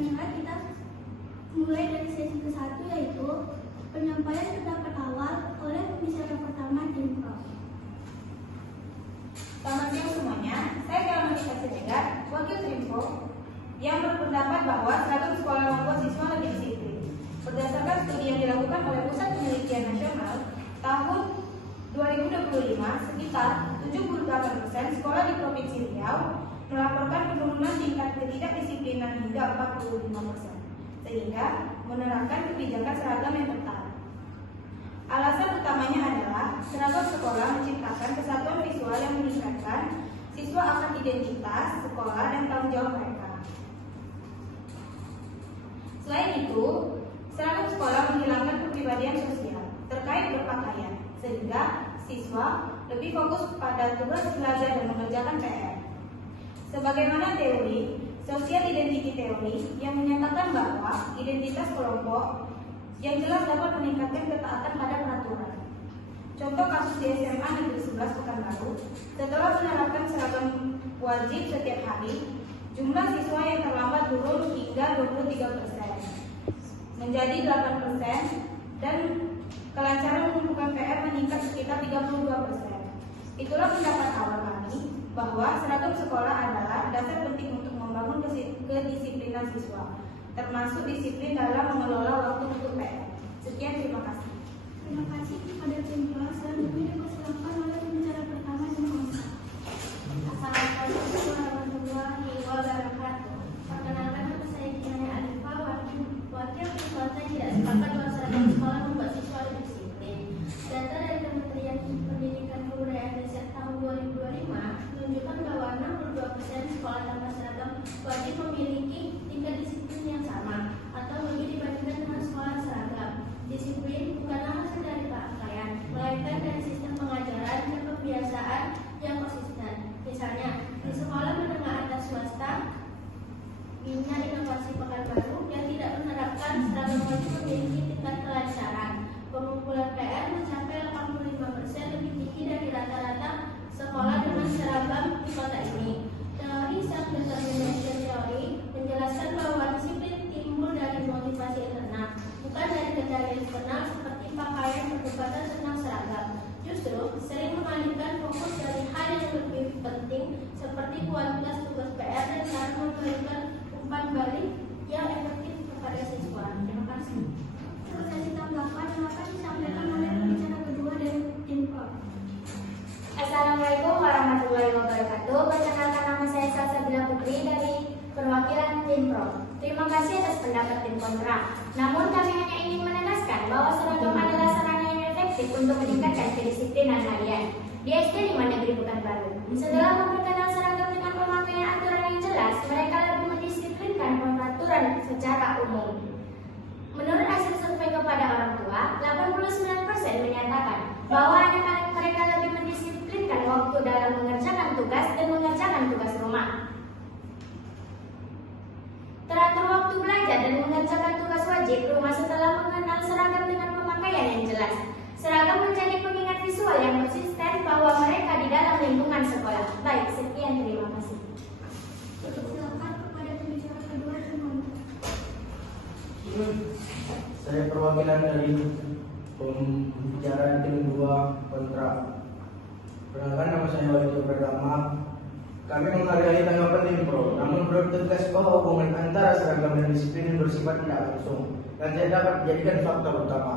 Mendengar kita mulai dari sesi ke-1, yaitu penyampaian pendapat awal oleh pembicara pertama tim Prof. Selamat siang semuanya, saya Kelamanika Siregar, Wakil Trimpo, yang berpendapat bahwa seragam sekolah membuat siswa lebih disiplin. Berdasarkan studi yang dilakukan oleh Pusat Penelitian Nasional tahun 2025, sekitar 78% sekolah di Provinsi Riau melaporkan penurunan tingkat ketidakdisiplinan hingga 45%, sehingga menerapkan kebijakan seragam yang ketat. Alasan utamanya adalah seragam sekolah menciptakan kesatuan visual yang meningkatkan siswa akan identitas sekolah dan tanggung jawab mereka. Selain itu, seragam sekolah menghilangkan kepribadian sosial terkait berpakaian, sehingga siswa lebih fokus pada tugas belajar dan mengerjakan PR. Sebagaimana teori Social Identity Theory yang menyatakan bahwa identitas kelompok yang jelas dapat meningkatkan ketaatan pada peraturan. Contoh kasus di SMA Negeri 11 Pekanbaru, setelah menerapkan seragam wajib setiap hari, jumlah siswa yang terlambat turun hingga 23% menjadi 8%, dan kelancaran mengumpulkan PR meningkat sekitar 32%. Itulah pendapat awal kami bahwa seragam sekolah adalah dasar penting untuk membangun kedisiplinan siswa, termasuk disiplin dalam mengelola waktu untuk PR. Sekian, terima kasih. Terima kasih kepada tim Prof. Selanjutnya dipersilakan oleh pembicara pertama tim Prof. Assalamualaikum warahmatullahi wabarakatuh. Perkenalkan, nama saya Kiana Alifa, wakil ketua tidak sepakat bahwa seragam sekolah membuat siswa lebih disiplin. Data dari Kementerian Pendidikan Kebudayaan dan Riset tahun 2025 menunjukkan bahwa 62% sekolah tanpa seragam wajib memiliki tingkat disiplin yang sama atau lebih dibandingkan dengan sekolah seragam. Disiplin bukanlah hasil dari pakaian, melainkan dari sistem pengajaran dan kebiasaan yang konsisten. Misalnya, di sekolah menengah atas swasta Bina Inovasi Pekanbaru yang tidak menerapkan seragam wajib memiliki tingkat kelancaran pengumpulan PR mencapai 85% lebih tinggi dari rata-rata sekolah dengan seragam di kota ini. Teori self-determination theory menjelaskan bahwa disiplin timbul dari motivasi internal, bukan dari kendala eksternal seperti pakaian, perdebatan tentang seragam. Justru sering mengalihkan fokus dari hal yang lebih penting seperti kualitas tugas PR dan cara memberikan umpan balik yang efektif kepada siswa. Terima kasih. Sesi tanggapan yang akan disampaikan oleh pembicara kedua dari tim Prof. Assalamualaikum warahmatullahi wabarakatuh. Perkenalkan, nama saya Salsabila Putri dari perwakilan tim Prof. Terima kasih atas pendapat tim kontra. Namun kami hanya ingin menegaskan bahwa seragam adalah sarana yang efektif untuk meningkatkan kedisiplinan kalian. Di SD 5 Negeri Pekanbaru, setelah memperkenal seragam dengan pemakaian aturan yang jelas, mereka lebih mendisiplinkan peraturan secara umum. Menurut hasil survei kepada orang tua, 89% menyatakan bahwa anak-anak mereka lebih mendisiplinkan waktu dalam mengerjakan tugas dan mengerjakan tugas rumah. Teratur waktu belajar dan mengerjakan tugas wajib rumah setelah mengenal seragam dengan pemakaian yang jelas. Seragam menjadi pengingat visual yang konsisten bahwa mereka di dalam lingkungan sekolah. Baik, sekian, terima kasih. Silakan kepada pembicara kedua tim Prof. Saya perwakilan dari pembicara tim 2 kontra. Perkenalkan, nama saya Wahyu Pertama. Kami menghargai tanggapan tim Pro, namun perlu tegas bahwa hubungan antara seragam dan disiplin bersifat tidak langsung dan tidak dapat dijadikan faktor utama.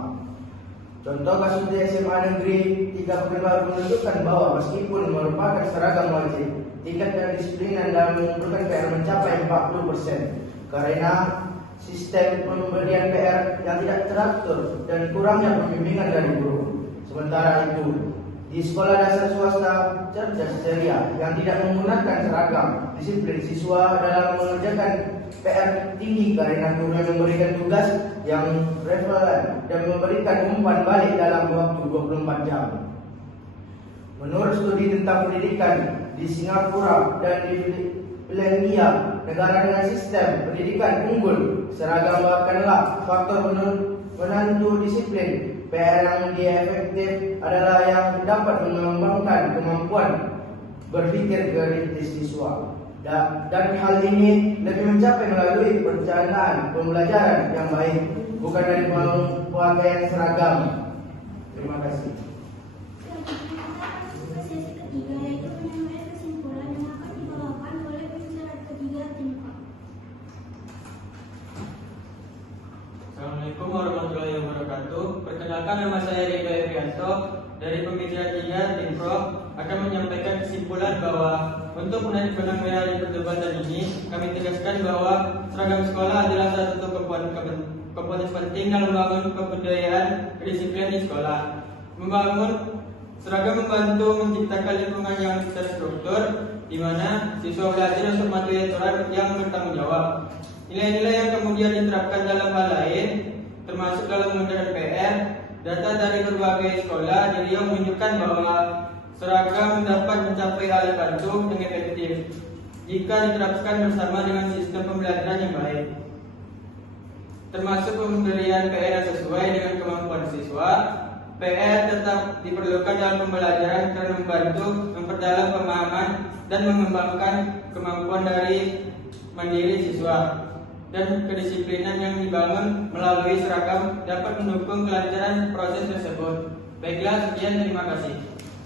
Contoh kasus di SMA Negeri 3 Pekanbaru menunjukkan bahwa meskipun merupakan seragam wajib, tingkat kedisiplinan dalam mengumpulkan PR mencapai 40% karena sistem pemberian PR yang tidak teratur dan kurangnya pembimbingan dari guru. Sementara itu, di sekolah dasar swasta cerdas ceria yang tidak menggunakan seragam, disiplin siswa dalam mengerjakan PR tinggi karena guru yang memberikan tugas yang relevan dan memberikan umpan balik dalam waktu 24 jam. Menurut studi tentang pendidikan di Singapura dan di Finlandia, negara dengan sistem pendidikan unggul, seragam bahkanlah faktor penentu disiplin. PR yang dia efektif adalah yang dapat mengembangkan kemampuan berpikir kritis siswa. Dan hal ini lebih mencapai melalui perencanaan pembelajaran yang baik, bukan dari pemakaian seragam. Terima kasih. Ke sesi ketiga, yaitu penyampaian kesimpulan yang akan dibawakan oleh pembicara ketiga tim Pro. Assalamualaikum warahmatullahi wabarakatuh. Perkenalkan, nama saya Rida Evianto dari pembicara 3 tim Pro akan menyampaikan kesimpulan bahwa untuk menarik benang merah di perdebatan ini, kami tegaskan bahwa seragam sekolah adalah salah satu komponen penting dalam membangun kebudayaan kedisiplinan di sekolah. Membangun seragam membantu menciptakan lingkungan yang terstruktur, di mana siswa belajar untuk mematuhi aturan yang bertanggung jawab. Nilai-nilai yang kemudian diterapkan dalam hal lain, termasuk dalam mengerjakan PR, data dari berbagai sekolah di Riau menunjukkan bahwa seragam dapat mencapai hal bantu yang efektif jika diterapkan bersama dengan sistem pembelajaran yang baik, termasuk pemberian PR yang sesuai dengan kemampuan siswa. PR tetap diperlukan dalam pembelajaran karena membantu memperdalam pemahaman dan mengembangkan kemampuan dari mandiri siswa. Dan kedisiplinan yang dibangun melalui seragam dapat mendukung kelancaran proses tersebut. Baiklah, sekian, terima kasih.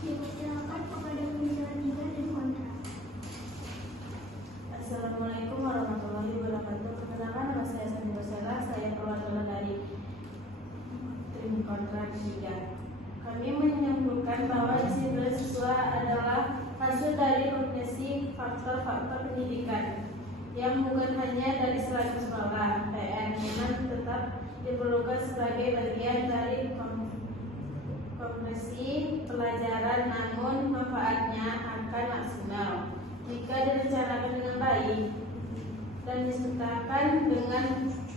Dipersilakan kepada pembicara tiga tim kontra. Assalamualaikum warahmatullahi wabarakatuh. Perkenalkan, nama saya Sani Rosela. Saya perwakilan dari tim kontra 3. Kami menyimpulkan bahwa disiplin siswa adalah hasil dari kombinasi faktor-faktor pendidikan yang bukan hanya dari seragam sekolah. PR memang tetap diperlukan sebagai bagian dari kompresi pelajaran, namun manfaatnya akan maksimal jika direncanakan dengan baik dan disertakan dengan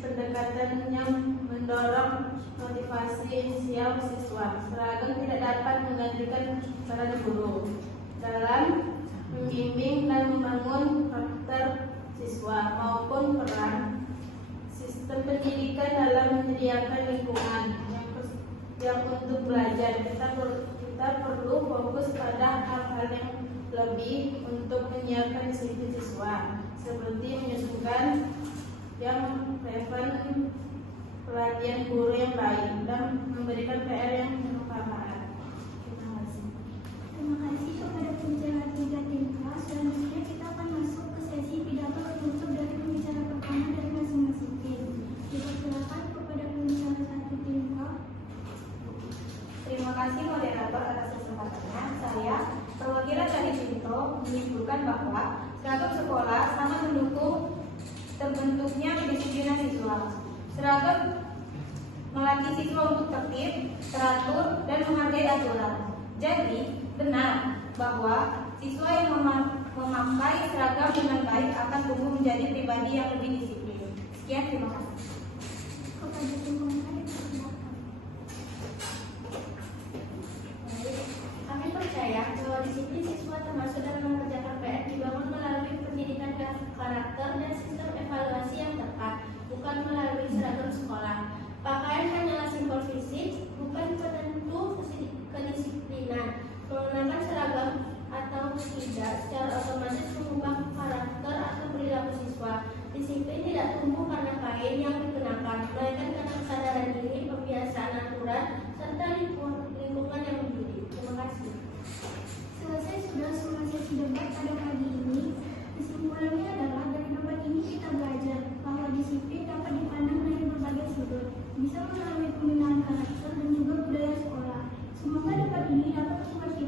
pendekatan yang mendorong motivasi inisial siswa. Seragam tidak dapat menggantikan peran guru dalam membimbing dan membangun karakter siswa maupun peran sistem pendidikan dalam menyediakan lingkungan yang untuk belajar. Kita perlu fokus pada hal-hal yang lebih untuk menyiapkan disiplin siswa, seperti menyusunkan yang relevan, pelatihan guru yang baik, dan memberikan PR yang bermanfaat. Terima kasih. Terima kasih kepada pembicara tiga tim Pro. Selanjutnya kita akan masuk ke sesi pidato penutup dari pembicara pertama dari masing-masing tim. Dipersilakan kepada pembicara satu tim Pro. Terima kasih moderator atas kesempatannya. Saya, perwakilan dari Pinto, menyimpulkan bahwa seragam sekolah sangat mendukung terbentuknya kedisiplinan siswa. Seragam melatih siswa untuk tertib, teratur, dan menghargai aturan. Jadi, benar bahwa siswa yang memakai seragam dengan baik akan tumbuh menjadi pribadi yang lebih disiplin. Sekian, terima kasih. Kepada tim kontra dipersilakan. Kami percaya bahwa disiplin siswa termasuk dalam mengerjakan PR dibangun melalui pendidikan karakter dan sistem evaluasi yang tepat, bukan melalui seragam sekolah. Pakaian hanyalah simbol fisik, bukan penentu kedisiplinan. Menggunakan seragam atau tidak secara otomatis mengubah karakter atau perilaku siswa. Disiplin tidak tumbuh karena kain yang dikenakan, melainkan karena kesadaran diri, pembiasaan aturan, serta lingkungan yang mendidik. Terima kasih. Selesai sudah semua sesi debat pada pagi ini. Kesimpulannya adalah dari debat ini kita belajar bahwa disiplin dapat dipandang dari berbagai sudut, bisa melalui pembinaan karakter dan juga budaya sekolah. Semoga debat ini dapat semakin